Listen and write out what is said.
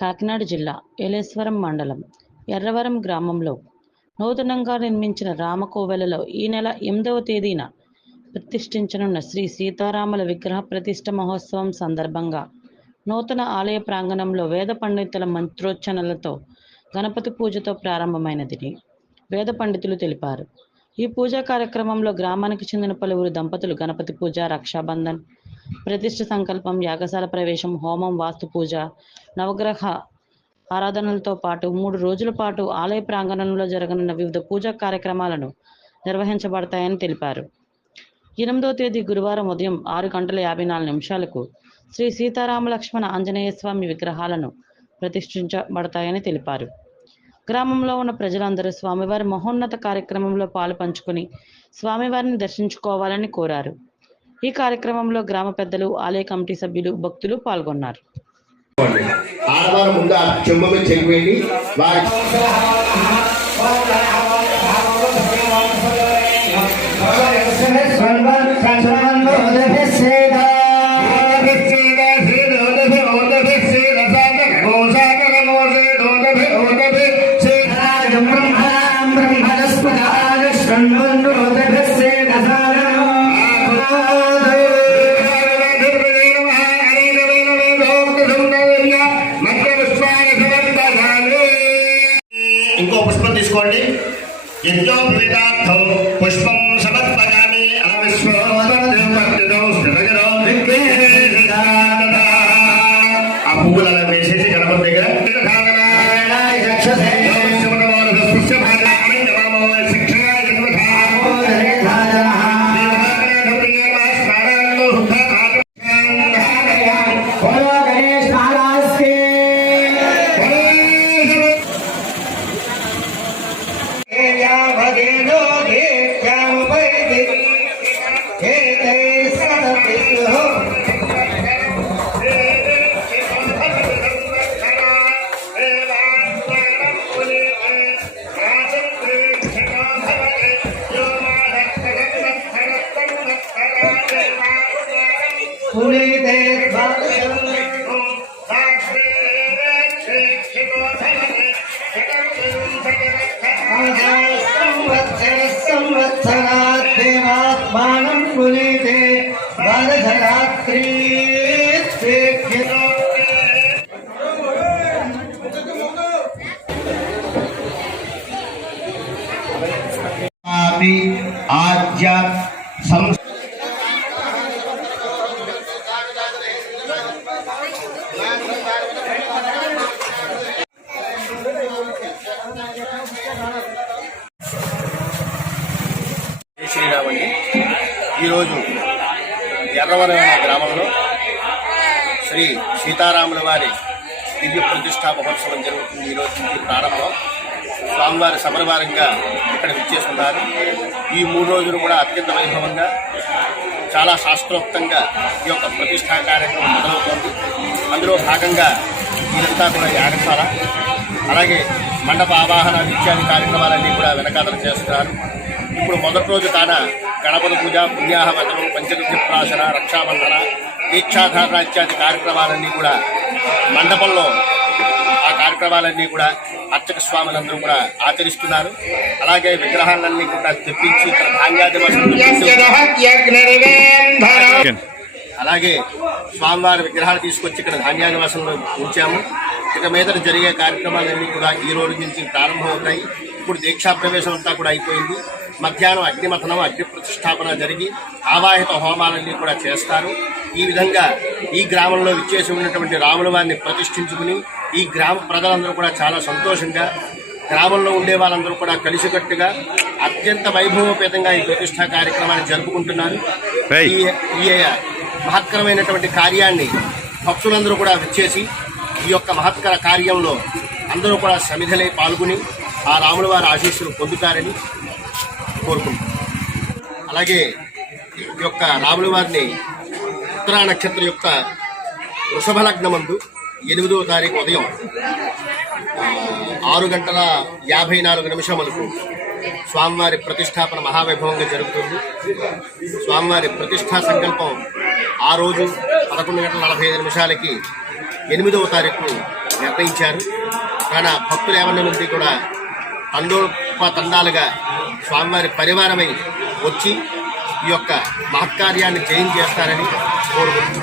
కాకినాడ జిల్లా ఏలేశ్వరం మండలం ఎర్రవరం గ్రామంలో నూతనంగా నిర్మించిన రామకోవెలలో ఈ నెల 8వ తేదీన ప్రతిష్ఠించనున్న శ్రీ సీతారాముల విగ్రహ ప్రతిష్ఠ మహోత్సవం సందర్భంగా నూతన ఆలయ ప్రాంగణంలో వేద పండితుల మంత్రోచ్చరణలతో గణపతి పూజతో ప్రారంభమైనదని వేద పండితులు తెలిపారు. ఈ పూజా కార్యక్రమంలో గ్రామానికి చెందిన పలువురు దంపతులు గణపతి పూజ, రక్షాబంధన్, ప్రతిష్ఠ సంకల్పం, యాగశాల ప్రవేశం, హోమం, వాస్తు పూజ, నవగ్రహ ఆరాధనలతో పాటు 3 రోజుల పాటు ఆలయ ప్రాంగణంలో జరగనున్న వివిధ పూజా కార్యక్రమాలను నిర్వహించబడతాయని తెలిపారు. 8వ తేదీ గురువారం ఉదయం 6:54 శ్రీ సీతారామ లక్ష్మణ ఆంజనేయ స్వామి విగ్రహాలను ప్రతిష్ఠించబడతాయని తెలిపారు. గ్రామంలో ఉన్న ప్రజలందరూ స్వామివారి మహోన్నత కార్యక్రమంలో పాలు పంచుకుని స్వామివారిని దర్శించుకోవాలని కోరారు. ఈ కార్యక్రమంలో గ్రామ పెద్దలు, ఆలయ కమిటీ సభ్యులు, భక్తులు పాల్గొన్నారు. ఆడవారు ముందు ఆ చెంబు చెరిపోయింది. ఇంకో పుష్పం తీసుకోండి. యజ్ఞో వివిధార్థం పుష్పం సమర్పయామి. ఆ పువ్వులు అలా వేసేసి గణపతి దగ్గర ఆద్య శ్రీరామండి. ఈరోజు ఎర్రవరం గ్రామంలో శ్రీ సీతారాముల వారి దివ్య ప్రతిష్టా మహోత్సవం జరుగుతుంది. ఈరోజు నుంచి ప్రారంభం. స్వామివారి సమరవారంగా ఇక్కడ విచ్చేస్తున్నారు. ఈ 3 రోజులు కూడా అత్యంత వైభవంగా, చాలా శాస్త్రోక్తంగా ఈ యొక్క ప్రతిష్టా కార్యక్రమం మొదలవుతోంది. అందులో భాగంగా ఇదంతా కూడా యాగశాల, అలాగే మండప ఆవాహన ఇత్యాది కార్యక్రమాలన్నీ కూడా వెనకాతలు చేస్తున్నారు. ఇప్పుడు మొదటి రోజు కాన గణపతి పూజ, పుణ్యాహవచనం, పంచగవ్య ప్రాశన, రక్షాబంధన, దీక్షాధారణ ఇత్యాది కార్యక్రమాలన్నీ కూడా మండపంలో ఆ కార్యక్రమాలన్నీ కూడా అర్చక స్వాములందరూ కూడా ఆచరిస్తున్నారు. అలాగే విగ్రహాలన్నీ కూడా తెప్పించి ఇక్కడ అలాగే స్వామివారి విగ్రహాలు తీసుకొచ్చి ఇక్కడ ధాన్యానివాసంలో ఉంచాము. ఇక మీద జరిగే కార్యక్రమాలన్నీ కూడా ఈ రోజు నుంచి ప్రారంభమవుతాయి. ఇప్పుడు దీక్షా ప్రవేశం అంతా కూడా అయిపోయింది. మధ్యాహ్నం అగ్నిమథనం, అగ్ని ప్రతిష్టాపన జరిగి ఆవాహిత హోమాలన్నీ కూడా చేస్తారు. ఈ విధంగా ఈ గ్రామంలో విచ్చేసి ఉన్నటువంటి రాముల వారిని ప్రతిష్ఠించుకుని ఈ గ్రామ ప్రజలందరూ కూడా చాలా సంతోషంగా, గ్రామంలో ఉండే వాళ్ళందరూ కూడా కలిసికట్టుగా అత్యంత వైభవోపేతంగా ఈ ప్రతిష్టా కార్యక్రమాన్ని జరుపుకుంటున్నారు. ఈ మహత్కరమైనటువంటి కార్యాన్ని భక్తులందరూ కూడా విచ్చేసి ఈ యొక్క మహత్కర కార్యంలో అందరూ కూడా సమిధలై పాల్గొని ఆ రాముల వారి ఆశీస్సులు పొందుతారని కోరుకుంటున్నాం. అలాగే ఈ యొక్క రాముల వారిని ఉత్తరా నక్షత్రం యొక్క వృషభ లగ్నమందు 8వ తారీఖు ఉదయం 6:54 స్వామివారి ప్రతిష్టాపన మహావైభవంగా జరుగుతుంది. స్వామివారి ప్రతిష్టా సంకల్పం ఆ రోజు 11:45 8వ తారీఖు నిర్ణయించారు. కానీ భక్తులు ఎవరి నుండి కూడా తండాలుగా స్వామివారి పరివారమై వచ్చి ఈ యొక్క మహత్కార్యాన్ని జయం చేస్తారని కోరుకుంటున్నాను.